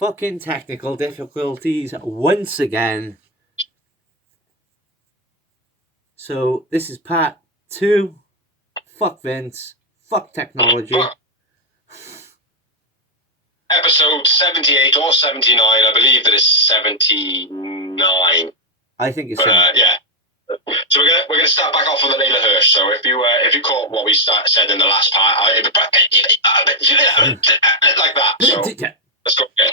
fucking technical difficulties once again. So this is part 2. Fuck Vince. Fuck technology. Fuck. Episode 78 or 79. I believe that it's 79. I think it's yeah. So we're gonna start back off with the Layla Hirsch. So if you caught what we said in the last part, like that. So let's go again.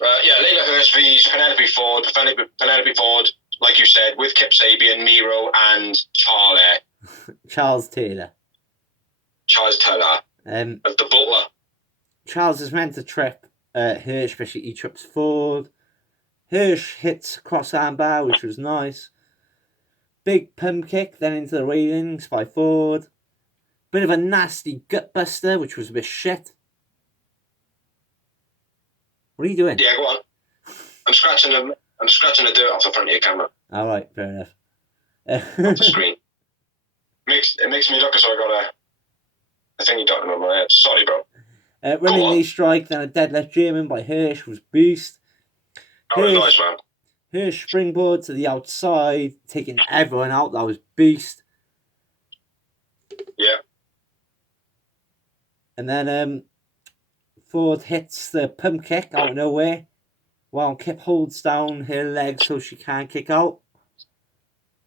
Layla Hirsch v Penelope Ford. Penelope Ford, like you said, with Kip Sabian, Miro, and Charles Taylor. Charles Taylor. The butler. Charles is meant to trip Hirsch, but he trips Ford. Hirsch hits cross-arm bar, which was nice. Big pump kick, then into the railings by Ford. Bit of a nasty gut buster, which was a bit shit. What are you doing? Yeah, go on. I'm scratching the dirt off the front of your camera. All right, fair enough. Off the screen. It makes me look as though I got a thingy dotting on my head. Sorry, bro. Running knee strike, then a deadlift German by Hirsch was beast. That was nice, man. Hirsch springboard to the outside, taking everyone out. That was beast. Yeah. And then Ford hits the pump kick out of nowhere, while Kip holds down her leg so she can't kick out.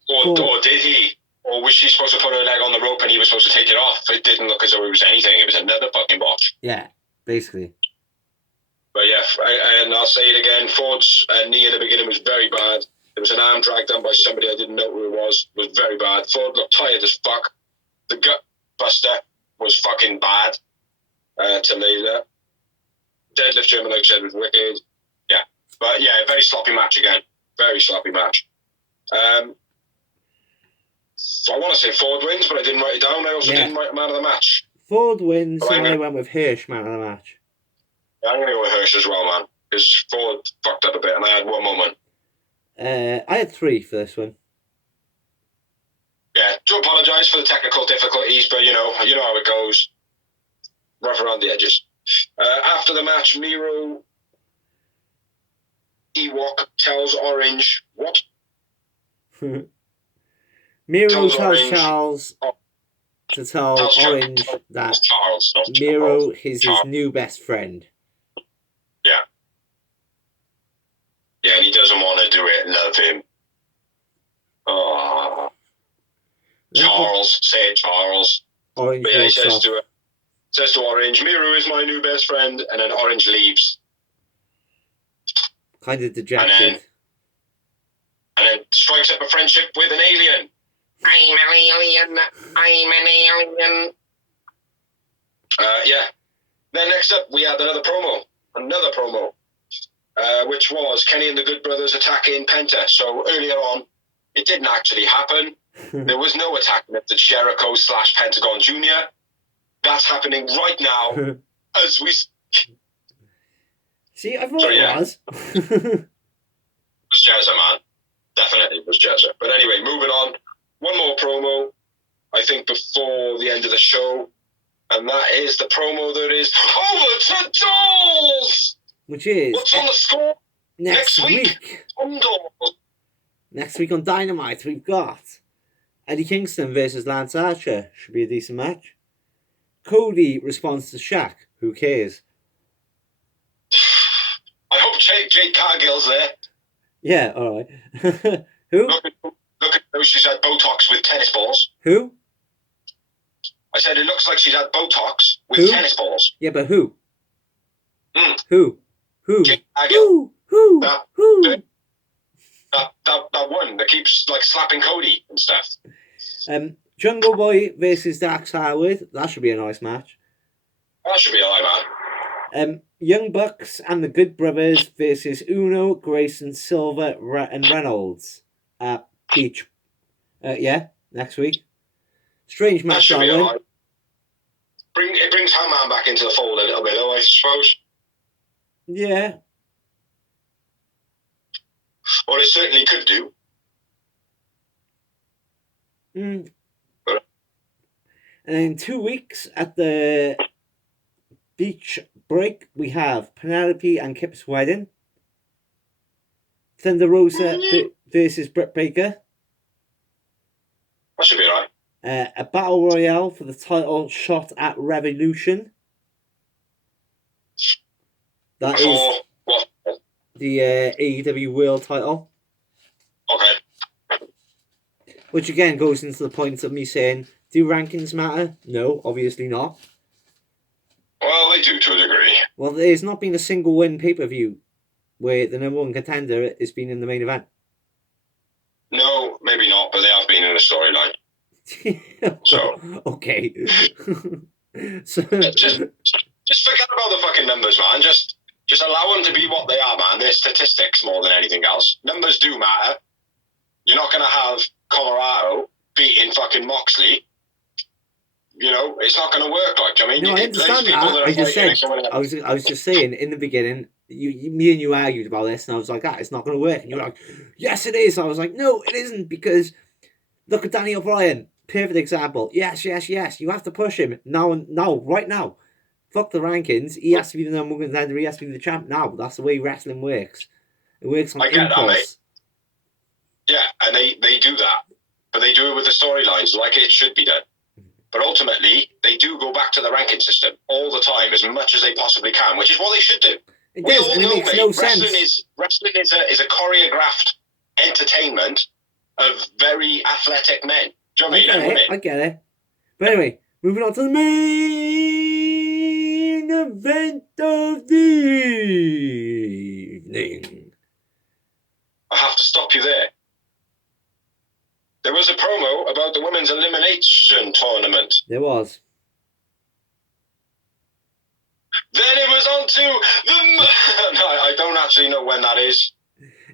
Or did he? Or was she supposed to put her leg on the rope and he was supposed to take it off? It didn't look as though it was anything. It was another fucking botch. Yeah, basically. But yeah, and I'll say it again, Ford's knee in the beginning was very bad. There was an arm dragged down by somebody I didn't know who it was. It was very bad. Ford looked tired as fuck. The gut buster was fucking bad to Layla. Deadlift German, like I said, was wicked. Yeah. But yeah, very sloppy match again. Very sloppy match. So I want to say Ford wins, but I didn't write it down. I also didn't write man of the match. Ford wins, so I went with Hirsch man of the match. Yeah, I'm going to go with Hirsch as well, man. Because Ford fucked up a bit, and I had one moment. I had 3 for this one. Yeah, do apologise for the technical difficulties, but you know how it goes. Rough around the edges. After the match, Miro Ewok tells Orange what? Miro tells Charles to tell Orange that Miro is his new best friend. Yeah. Yeah, and he doesn't want to do it. Love him. Oh. Charles. Say it, Charles. Orange but yeah, he says to Orange, Miro is my new best friend, and then Orange leaves. Kind of dejected. And then strikes up a friendship with an alien. I'm an alien. Yeah. Then next up, we had another promo, which was Kenny and the Good Brothers attacking Penta. So earlier on, it didn't actually happen. There was no attacking of the Jericho / Pentagon Jr. That's happening right now as we speak. See, I thought it was. It was Jezza, man. Definitely was Jezza. But anyway, moving on. One more promo, I think, before the end of the show. And that is the promo that is over to Dolls! Which is... What's on the score? Next week. On Dolls. Next week on Dynamite, we've got Eddie Kingston versus Lance Archer. Should be a decent match. Cody responds to Shaq. Who cares? I hope Jade Cargill's there. Yeah, alright. Who? Look at those. She's had Botox with tennis balls. Who? I said it looks like she's had Botox with tennis balls. Yeah, but who? Who? Jade Cargill. Who? That one that keeps like slapping Cody and stuff. Jungle Boy versus Dax Harwood. That should be a nice match. That should be alright, man. Young Bucks and the Good Brothers versus Uno, Grayson, Silver, and Reynolds at Beach. Next week. Strange match, that win. Right. It brings Hangman back into the fold a little bit, though, I suppose. Yeah. Or it certainly could do. And in 2 weeks at the Beach break, we have Penelope and Kip's wedding. Thunder Rosa versus Britt Baker. That should be right. A battle royale for the title shot at Revolution. That Before is what? the AEW World title. Okay. Which again goes into the point of me saying, do rankings matter? No, obviously not. Well, they do to a degree. Well, there's not been a single win pay-per-view where the number one contender has been in the main event. No, maybe not, but they have been in a storyline. So okay. So just forget about the fucking numbers, man. Just allow them to be what they are, man. They're statistics more than anything else. Numbers do matter. You're not going to have Colorado beating fucking Moxley. You know, it's not going to work. Like, I mean, no, I understand that. I was just saying in the beginning. Me and you argued about this, and I was like, it's not going to work. And you were like, yes, it is. I was like, no, it isn't, because look at Danny O'Brien. Perfect example. Yes. You have to push him right now. Fuck the rankings. He has to be the number one contender. He has to be the champ now. That's the way wrestling works. It works on impulse. That, mate. Yeah, and they do that. But they do it with the storylines like it should be done. But ultimately, they do go back to the ranking system all the time, as much as they possibly can, which is what they should do. It does, and it makes no sense. Wrestling is a choreographed entertainment of very athletic men. Do you know what I mean? I get it. But anyway, moving on to the main event of the evening. I have to stop you there. There was a promo about the women's elimination tournament. There was. Then it was on to the... No, I don't actually know when that is.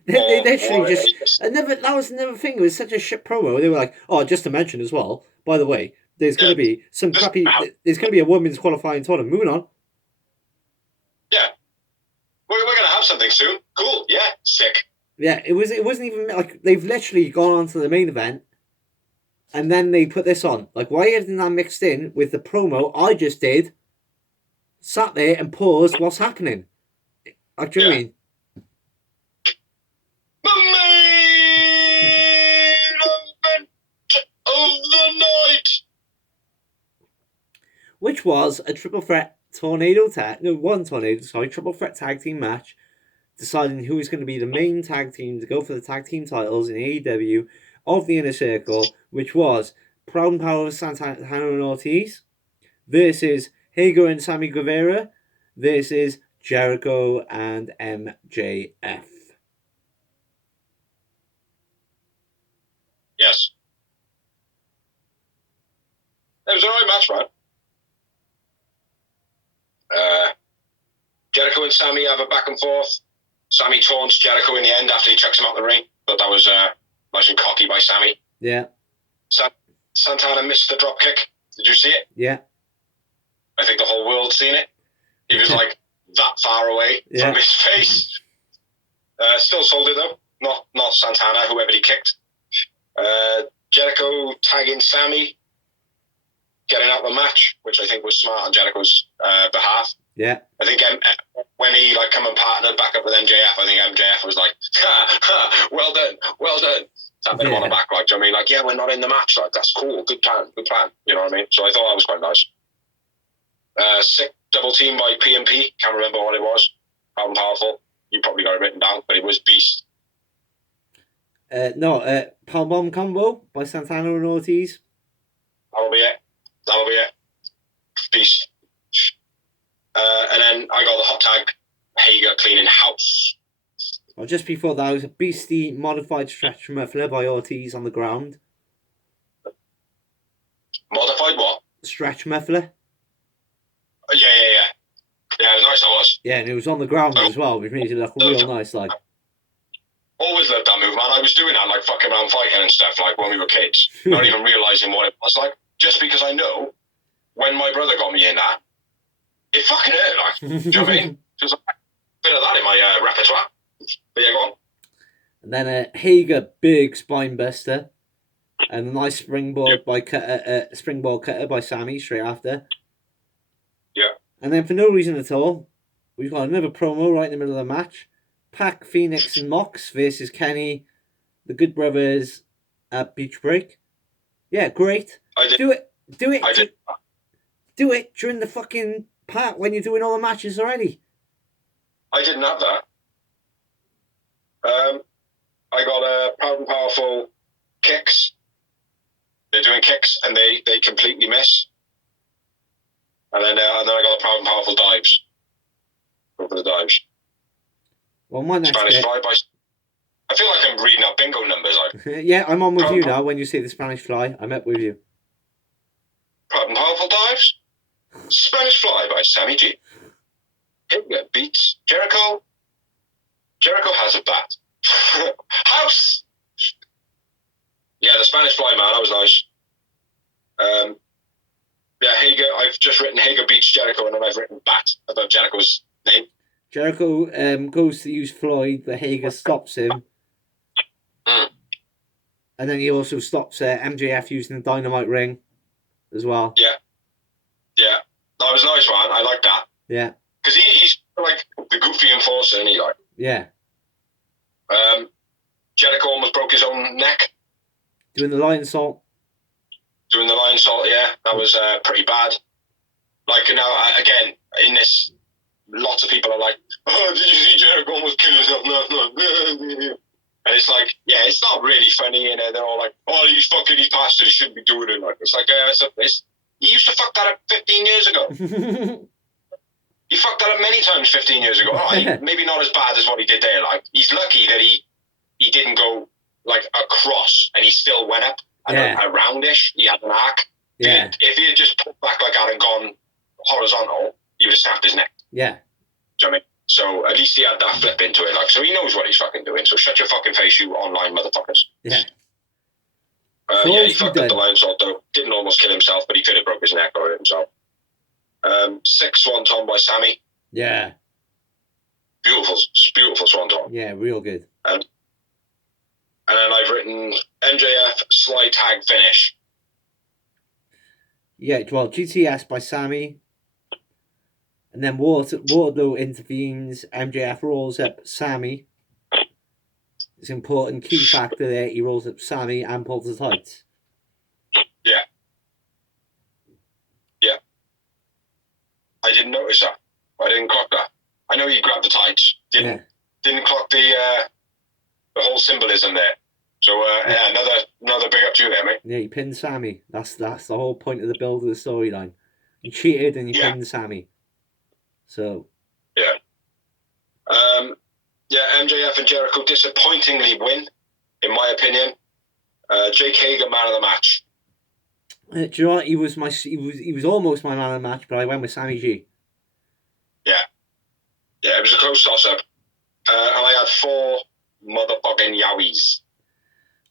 They literally just... that was another thing. It was such a shit promo. They were like, just to mention as well, by the way, there's going to be some crappy... There's going to be a women's qualifying tournament. Moving on. Yeah. We're going to have something soon. Cool. Yeah. Sick. Yeah, it wasn't even... Like, they've literally gone on to the main event, and then they put this on. Like, why isn't that mixed in with the promo I just did? Sat there and paused what's happening. Like, do you know what I mean? The main event of the night! Which was a triple threat triple threat tag team match, deciding who is going to be the main tag team to go for the tag team titles in AEW of the Inner Circle, which was Proud and Power of Santana and Ortiz versus Hager and Sammy Guevara versus Jericho and MJF. Yes. It was a right match, man. Jericho and Sammy have a back and forth. Sammy taunts Jericho in the end after he chucks him out the ring. But that was nice and cocky by Sammy. Yeah. Santana missed the drop kick. Did you see it? Yeah. I think the whole world's seen it. He was like that far away from his face. Still sold it though. Not Santana, whoever he kicked. Jericho tagging Sammy, getting out the match, which I think was smart on Jericho's behalf. Yeah. I think when he come and partnered back up with MJF, I think MJF was like, well done. Tapping him on the back, like, do you know what I mean? Like, yeah, we're not in the match. Like, that's cool. Good plan. You know what I mean? So I thought that was quite nice. Sick double team by PMP. Can't remember what it was. How powerful. You probably got it written down, but it was beast. Powerbomb combo by Santana and Ortiz. That'll be it. Beast. And then I got the hot tag, Hager cleaning house. Well, just before that, was a beastie modified stretch muffler by Ortiz on the ground. Modified what? Stretch muffler. Yeah. Yeah, it was nice, that was. Yeah, and it was on the ground as well, which made it look real nice, like. Always loved that move, man. I was doing that, like, fucking around fighting and stuff, like, when we were kids. Not even realising what it was, like, just because I know when my brother got me in that, it fucking hurt, like, do you know what I mean? There's a bit of that in my repertoire. But yeah, go on. And then Hager, big spine buster. And a nice springboard cutter by Sammy straight after. Yeah. And then for no reason at all, we've got another promo right in the middle of the match. Pac, Phoenix, and Mox versus Kenny, the Good Brothers at Beach Break. Yeah, great. Do it. Do it during the fucking part when you're doing all the matches already. I didn't have that. I got a Proud and Powerful kicks. They're doing kicks and they completely miss. And then I got a Proud and Powerful dives. Go for the dives. Well, my next Spanish Fly by... I feel like I'm reading out bingo numbers. Yeah, I'm on with you now when you say the Spanish Fly. I'm up with you. Proud and Powerful dives. Spanish Fly by Sammy G. Higa beats Jericho. Jericho has a bat. House! Yeah, the Spanish Fly, man, that was nice. Yeah, Hager, I've just written Hager beats Jericho and then I've written bat above Jericho's name. Jericho goes to use Floyd, but Hager stops him. And then he also stops MJF using the Dynamite ring as well. Yeah. Yeah. That was nice, man. I like that. Yeah. Because he's like the goofy enforcer, isn't he? Like? Yeah. Jericho almost broke his own neck. Doing the lion salt. Yeah. That was pretty bad. Like, you know, again, in this, lots of people are like, oh, did you see Jericho almost kill himself? No. And it's like, yeah, it's not really funny. And they're all like, oh, he's bastard. He shouldn't be doing it. Like, it's like, he used to fuck that up 15 years ago. He fucked that up many times 15 years ago. Maybe not as bad as what he did there. Like, he's lucky that he didn't go, like, across and he still went up a roundish. He had an arc. Yeah. If he had just pulled back like that and gone horizontal, he would have snapped his neck. Yeah. Do you know what I mean? So at least he had that flip into it. Like, so he knows what he's fucking doing. So shut your fucking face, you online motherfuckers. Yeah. Yeah, he fucked up the lion salt though. Didn't almost kill himself, but he could have broke his neck or hurt himself. 6 Swanton by Sammy. Yeah. Beautiful Swanton. Yeah, real good. And then I've written MJF slide tag finish. Yeah, well, GTS by Sammy. And then Wardlow intervenes. MJF rolls up Sammy. It's an important key factor there. He rolls up Sammy and pulls the tights. Yeah. Yeah. I didn't notice that. I didn't clock that. I know he grabbed the tights. Didn't clock the whole symbolism there. So yeah, another big up to you there, mate. Yeah, he pinned Sammy. That's the whole point of the build of the storyline. You cheated and you pinned Sammy. So yeah. MJF and Jericho disappointingly win, in my opinion. Jake Hager man of the match. Do you know what? He was almost my man of the match, but I went with Sammy G. Yeah. Yeah, it was a close toss up. And I had 4 motherfucking yowies.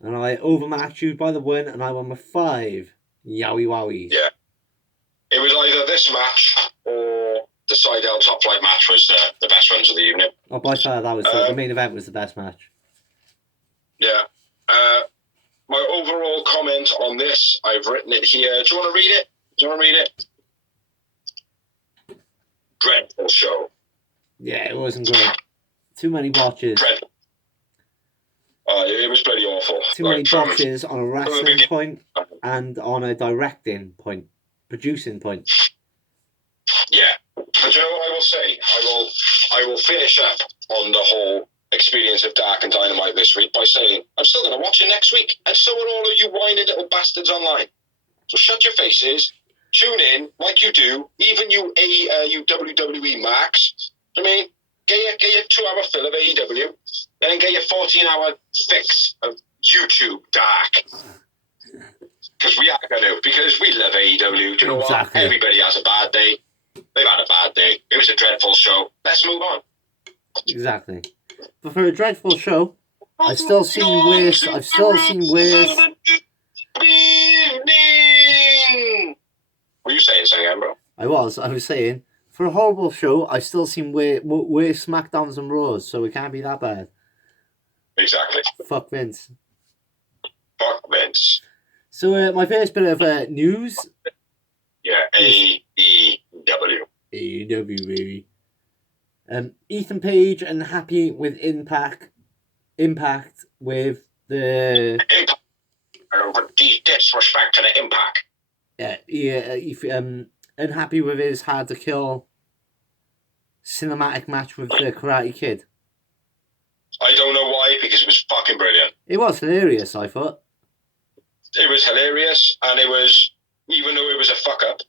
And I overmatched you by the win, and I won with 5 yowie wowies. Yeah. It was either this match or the Seidel Top Flight match was the best ones of the evening. Oh, by far, that was the main event was the best match. Yeah. My overall comment on this, I've written it here. Do you want to read it? Dreadful show. Yeah, it wasn't great. Too many botches. Dreadful. It was pretty awful. Too many botches on a wrestling point and on a directing point, producing point. Yeah, but you know what I will say? I will finish up on the whole experience of Dark and Dynamite this week by saying I'm still going to watch it next week, and so are all of you whining little bastards online. So shut your faces, tune in like you do, even you WWE marks. I mean, get your 2-hour fill of AEW, then get your 14-hour fix of YouTube Dark. Because we are going to, because we love AEW. Do you know what? Everybody has a bad day. They've had a bad day. It was a dreadful show. Let's move on. Exactly. But for a dreadful show, I've still seen worse. What were you saying, bro? I was saying, for a horrible show, I've still seen worse SmackDowns and Raws, so it can't be that bad. Exactly. Fuck Vince. Fuck Vince. So my first bit of news. Yeah, AEW. AEW, baby. Ethan Page unhappy with Impact with the Impact. Disrespect to the Impact. unhappy with his hard to kill cinematic match with the Karate Kid. I don't know why, because it was fucking brilliant. It was hilarious, I thought. It was hilarious, and it was, even though it was a fuck up,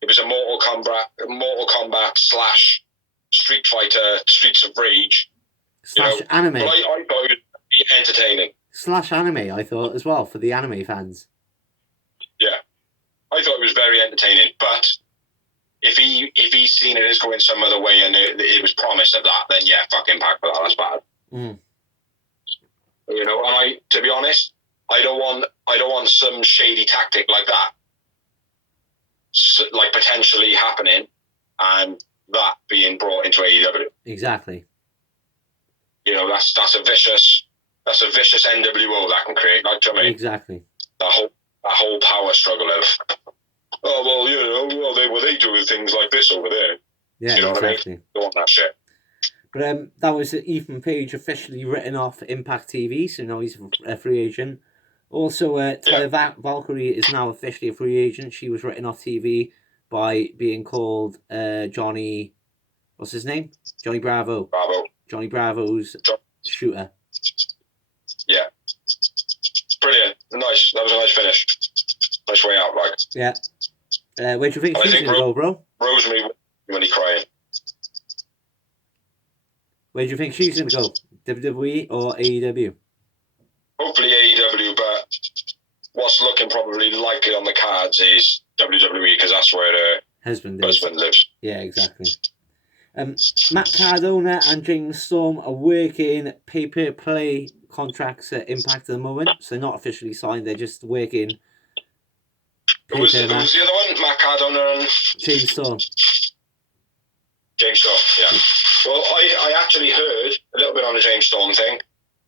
it was a Mortal Kombat slash Street Fighter, Streets of Rage. Slash anime. But I thought it would be entertaining. Slash anime, I thought, as well, for the anime fans. Yeah. I thought it was very entertaining, but if he's seen it as going some other way and it was promised of that, then yeah, fuck Impact for that. That's bad. Mm. And to be honest, I don't want some shady tactic like that, like potentially happening, and that being brought into AEW. Exactly. That's a vicious NWO that can create. Like, do you know what I mean? Exactly. That whole power struggle of, they doing things like this over there. Yeah, you know exactly. what I mean? Don't want that shit. But that was Ethan Page officially written off Impact TV, so now he's a free agent. Also, Taya Valkyrie is now officially a free agent. She was written off TV by being called Johnny... What's his name? Johnny Bravo. Johnny Bravo's shooter. Yeah. Brilliant. Nice. That was a nice finish. Nice way out, like. Yeah. Where do you think she's going to go, bro? Rosemary when he crying. Where do you think she's going to go? WWE or AEW? Hopefully AEW, but what's looking probably likely on the cards is WWE, because that's where her husband lives. Yeah, exactly. Matt Cardona and James Storm are working pay-per-play contracts at Impact at the moment, so they're not officially signed, they're just working. Who was the other one? Matt Cardona and James Storm. James Storm, yeah. Well, I actually heard a little bit on the James Storm thing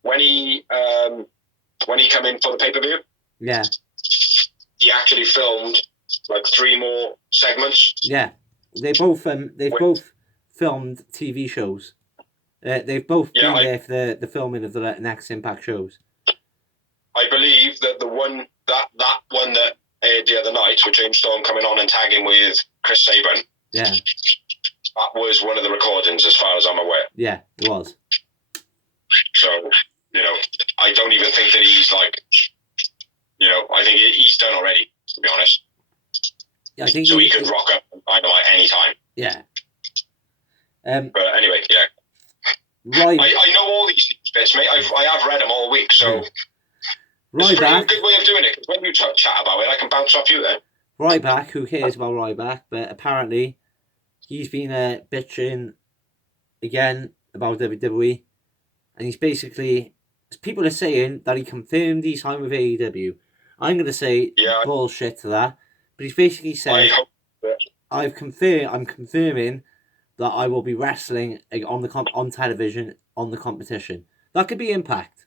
when he came in for the pay-per-view. Yeah. He actually filmed like 3 more segments. Yeah, they've both filmed TV shows. They've both been there for the filming of the next Impact shows. I believe that the one that aired the other night with James Storm coming on and tagging with Chris Sabin. Yeah. That was one of the recordings, as far as I'm aware. Yeah, it was. So, I don't even think that he's like, I think he's done already, to be honest. Yeah, I think so he could rock up on Dynamite anytime. Yeah. But anyway, yeah. Right. I know all these bits, mate. I have read them all week, so it's a good way of doing it. Because when you chat about it, I can bounce off you then. Ryback, who cares about Ryback? But apparently, he's been bitching again about WWE, and he's basically, people are saying that he confirmed he's signed with AEW. I'm going to say bullshit to that, but he's basically said, I'm confirming that I will be wrestling on television on the competition. That could be Impact.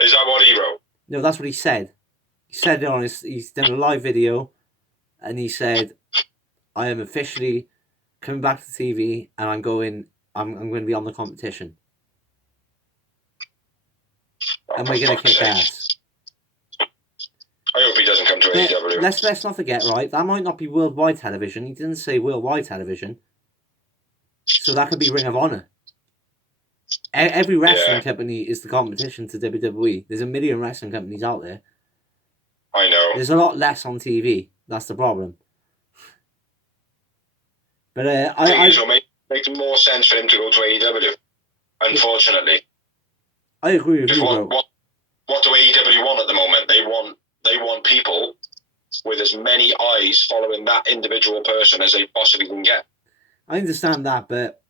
Is that what he wrote? No, that's what he said. He said it on he's done a live video, and he said, I am officially coming back to TV, and I'm going to be on the competition. And we're going to kick ass. I hope he doesn't come to AEW. Let's not forget, right? That might not be worldwide television. He didn't say worldwide television. So that could be Ring of Honor. Every wrestling company is the competition to WWE. There's a million wrestling companies out there. I know. There's a lot less on TV. That's the problem. But it makes more sense for him to go to AEW. Unfortunately, I agree with you, bro. What do AEW want at the moment? They want people with as many eyes following that individual person as they possibly can get. I understand that, but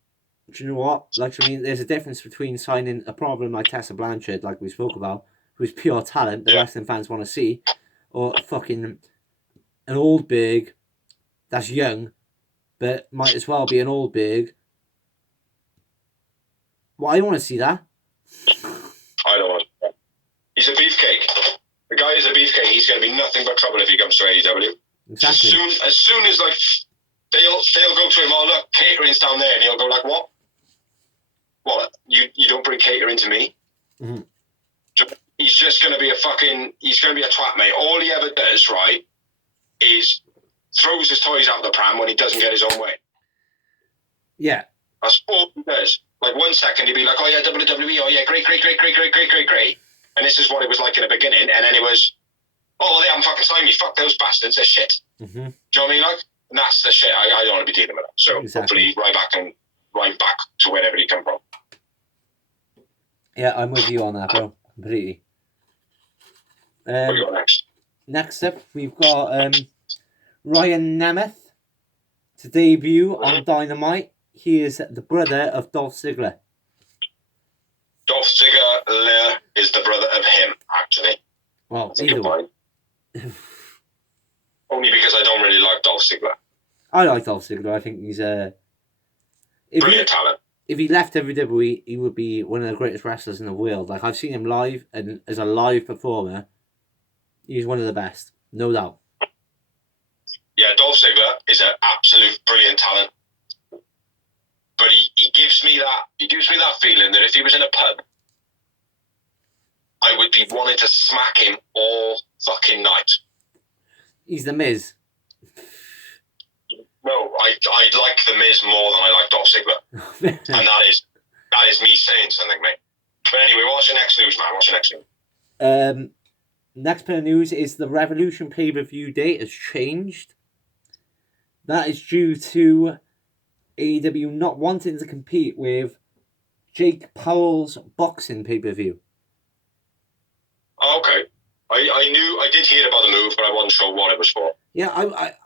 do you know what? There's a difference between signing a problem like Tessa Blanchard, like we spoke about, who's pure talent the wrestling fans want to see, or fucking an old big that's young, but might as well be an old big. Well, I don't want to see that. I don't want to see that. He's a beefcake. The guy is a beefcake. He's going to be nothing but trouble if he comes to AEW. Exactly. As soon as like they'll go to him. Oh look, catering's down there, and he'll go like, what? What? You don't bring catering to me? Mm-hmm. He's just going to be he's going to be a twat, mate. All he ever does, right, is throws his toys out the pram when he doesn't get his own way. Yeah. That's all he does. Like 1 second he'd be like, oh yeah, WWE, oh yeah, great. And this is what it was like in the beginning. And then it was, oh, they haven't fucking signed me. Fuck those bastards, they're shit. Mm-hmm. Do you know what I mean? Like, and that's the shit. I don't want to be dealing with that. So hopefully right back to wherever he come from. Yeah, I'm with you on that, bro. Completely. What do you got next? Next up, we've got Ryan Nemeth to debut on Dynamite. He is the brother of Dolph Ziggler. Dolph Ziggler is the brother of him, actually. Well, either way. Only because I don't really like Dolph Ziggler. I like Dolph Ziggler. I think he's brilliant talent. If he left WWE, he would be one of the greatest wrestlers in the world. Like, I've seen him live, and as a live performer, he's one of the best, no doubt. Yeah, Dolph Ziggler is an absolute brilliant talent. But he gives me that feeling that if he was in a pub, I would be wanting to smack him all fucking night. He's the Miz. No, I like the Miz more than I like Dolph Ziggler. And that is me saying something, mate. But anyway, what's your next news, man? What's your next news? Next bit of news is the Revolution pay-per-view date has changed. That is due to AEW not wanting to compete with Jake Paul's boxing pay-per-view. Oh, okay. I did hear about the move, but I wasn't sure what it was for. Yeah,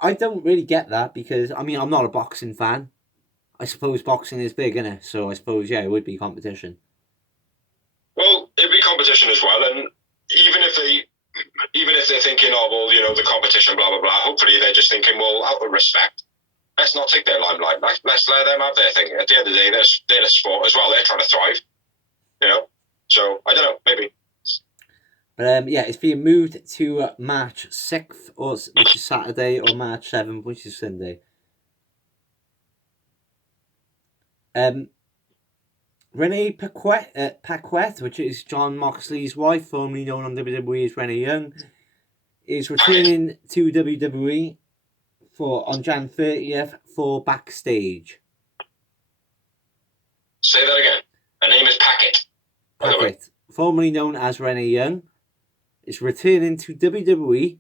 I don't really get that because, I mean, I'm not a boxing fan. I suppose boxing is big, isn't it? So I suppose, yeah, it would be competition. Well, it'd be competition as well, and even if they're thinking, oh, well, you know, the competition, blah, blah, blah, hopefully they're just thinking, well, out of respect, let's not take their limelight. Let's let them have their thing. At the end of the day, they're a sport as well. They're trying to thrive, you know? So, I don't know, maybe. But, yeah, it's being moved to March 6th, which is Saturday, or March 7th, which is Sunday. Renee Paquette, which is Jon Moxley's wife, formerly known on WWE as Renee Young, is returning to WWE on Jan 30th for Backstage. Say that again. Her name is Paquette, formerly known as Renee Young, is returning to WWE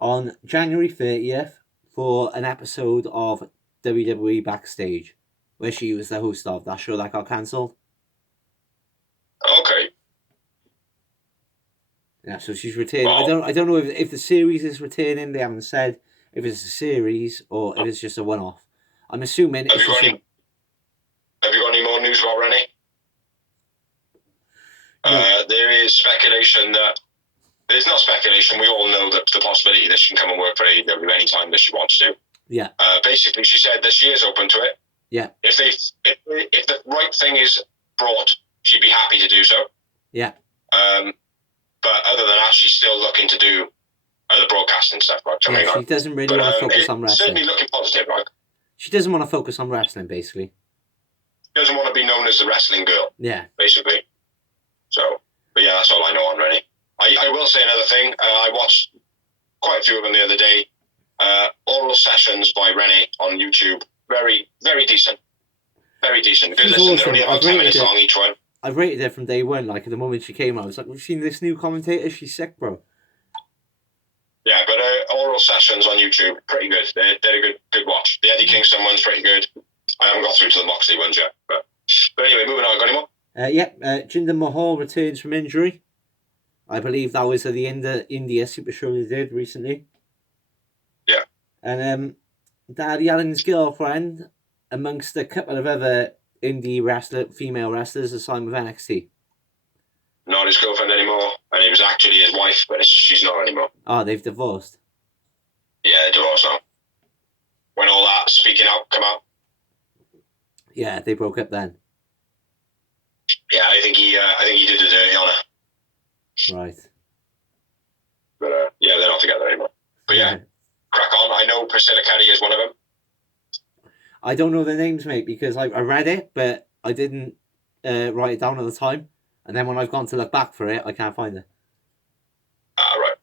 on January 30th for an episode of WWE Backstage, where she was the host of that show that got cancelled. Okay. Yeah, so she's returning. Well, I don't know if the series is returning. They haven't said if it's a series or if it's just a one-off. I'm assuming Have you got any more news about Renee? No. There is speculation that... There's not speculation. We all know that the possibility that she can come and work for AEW anytime that she wants to. Yeah. Basically, she said that she is open to it. Yeah. If the right thing is brought, she'd be happy to do so. Yeah. But other than that, she's still looking to do other broadcasting stuff. Right? Yeah, she doesn't really want to focus on wrestling. Certainly looking positive, right? She doesn't want to focus on wrestling, basically. She doesn't want to be known as the wrestling girl. Yeah. Basically. So, but yeah, that's all I know on Renee. I will say another thing. I watched quite a few of them the other day. Oral sessions by Renee on YouTube. Very, very decent. Very decent. Good listen. They're only about 10 minutes long each one. I've rated it from day one. Like, at the moment she came out, I was like, we've seen this new commentator. She's sick, bro. Yeah, but oral sessions on YouTube, pretty good. They're a good watch. The Eddie Kingston one's pretty good. I haven't got through to the Moxley ones yet. But anyway, moving on. Got any more? Jinder Mahal returns from injury. I believe that was at the India Super Show they did recently. Yeah. And Darby Allin's girlfriend, amongst a couple of other indie female wrestlers, are signed with NXT. Not his girlfriend anymore, and it was actually his wife, but she's not anymore. Oh, they've divorced? Yeah, they're divorced now. When all that speaking out come out. Yeah, they broke up then. Yeah, I think he did the dirty on her. Right. But yeah, they're not together anymore. But yeah. crack on. I know Priscilla Kelly is one of them. I don't know the names, mate, because I read it, but I didn't write it down at the time. And then when I've gone to look back for it, I can't find it. Right.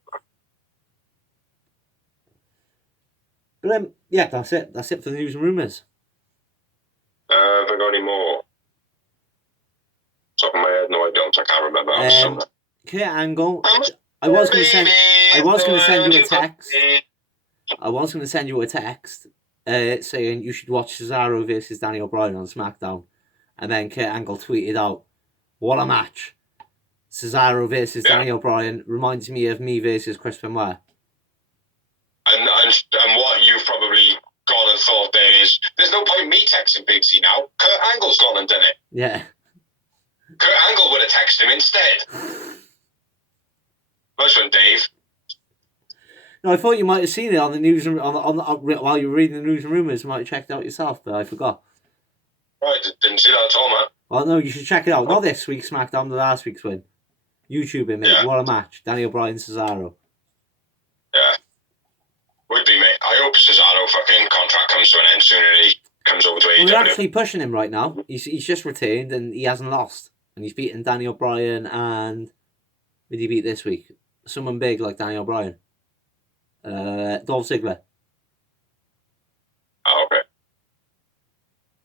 But yeah, that's it. That's it for the news and rumours. Have I got any more? Top of my head, no, I don't. I can't remember. Kurt Angle. I was going to send you a text. I was going to send you a text saying you should watch Cesaro versus Daniel Bryan on SmackDown. And then Kurt Angle tweeted out, "What a match. Cesaro versus Daniel Bryan reminds me of me versus Chris Benoit." And what you've probably gone and thought there is, there's no point me texting Big C now. Kurt Angle's gone and done it. Yeah. Kurt Angle would have texted him instead. Nice one, Dave. No, I thought you might have seen it on the news while you were reading the news and rumours. You might have checked it out yourself, but I forgot. Right, didn't see that at all, man. Well, no, you should check it out. Not this week's SmackDown, the last week's win. YouTube it, mate. Yeah. What a match. Daniel Bryan, Cesaro. Yeah. Would be, mate. I hope Cesaro fucking contract comes to an end sooner than he comes over to AEW. Well, they're actually pushing him right now. He's just retained and he hasn't lost. And he's beaten Daniel Bryan and... Who did he beat this week? Someone big like Daniel Bryan. Dolph Ziggler. Oh, okay.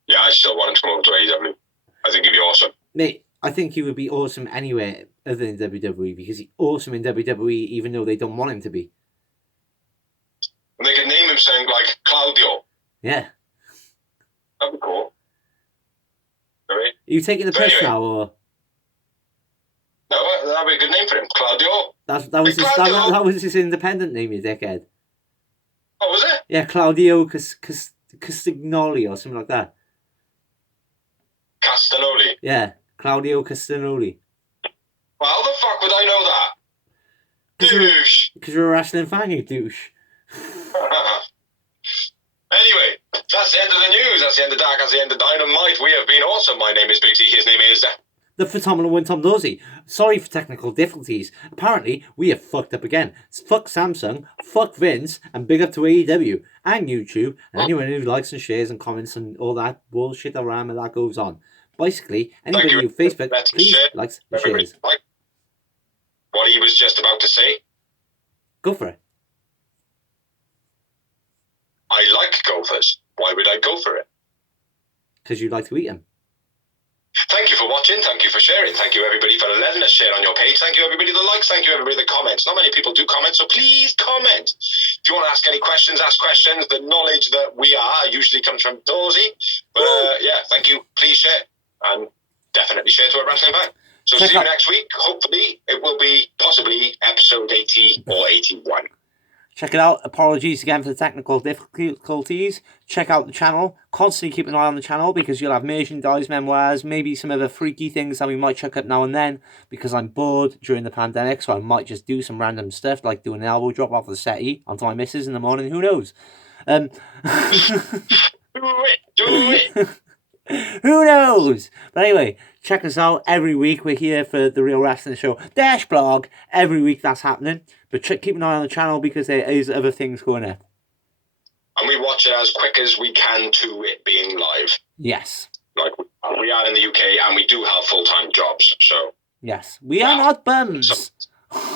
Yeah, I still want him to come over to AEW. I think he'd be awesome. Mate, I think he would be awesome anywhere other than WWE because he's awesome in WWE even though they don't want him to be. And they could name him something like Claudio. Yeah. That'd be cool. Right? Are you taking the piss now or? No, that'd be a good name for him. Claudio. That was his independent name, you dickhead. Oh, was it? Yeah, Claudio Castagnoli or something like that. Castagnoli? Yeah, Claudio Castagnoli. Well, how the fuck would I know that? Douche! Because you're a wrestling fan, you douche. Anyway, that's the end of the news. That's the end of Dark. That's the end of Dynamite. We have been awesome. My name is Big T. His name is... The phenomenal one, Tom Dorsey. Sorry for technical difficulties. Apparently, we have fucked up again. Fuck Samsung, fuck Vince, and big up to AEW and YouTube and anyone who likes and shares and comments and all that bullshit around that goes on. Basically, anybody who Facebook, please likes and shares. Like what he was just about to say. Go for it. I like Gophers. Why would I go for it? Because you like to eat them. Thank you for watching. Thank you for sharing. Thank you, everybody, for letting us share on your page. Thank you, everybody, that likes. Thank you, everybody, that comments. Not many people do comment, so please comment. If you want to ask any questions, ask questions. The knowledge that we are usually comes from Dorsey. But, yeah, thank you. Please share. And definitely share to a wrestling fan. So see you next week. Hopefully, it will be possibly episode 80 or 81. Check it out. Apologies again for the technical difficulties. Check out the channel. Constantly keep an eye on the channel because you'll have merchandise, memoirs, maybe some other freaky things that we might chuck up now and then because I'm bored during the pandemic, so I might just do some random stuff like doing an elbow drop off the settee onto my missus in the morning. Who knows? Do it. Who knows? But anyway, check us out every week. We're here for the Real Wrestling Show Dash blog. Every week that's happening. But keep an eye on the channel because there is other things going up. And we watch it as quick as we can to it being live. Yes. Like we are in the UK and we do have full-time jobs, so... Yes. We are not bums.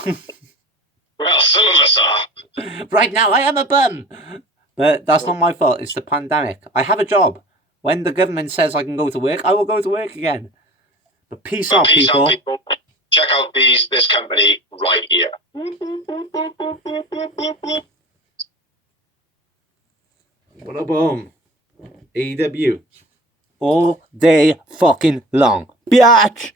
Well, some of us are. Right now, I am a bum. But that's not my fault. It's the pandemic. I have a job. When the government says I can go to work, I will go to work again. But peace out, people. Check out this company right here. What a boom. AEW. All day fucking long. Biatch!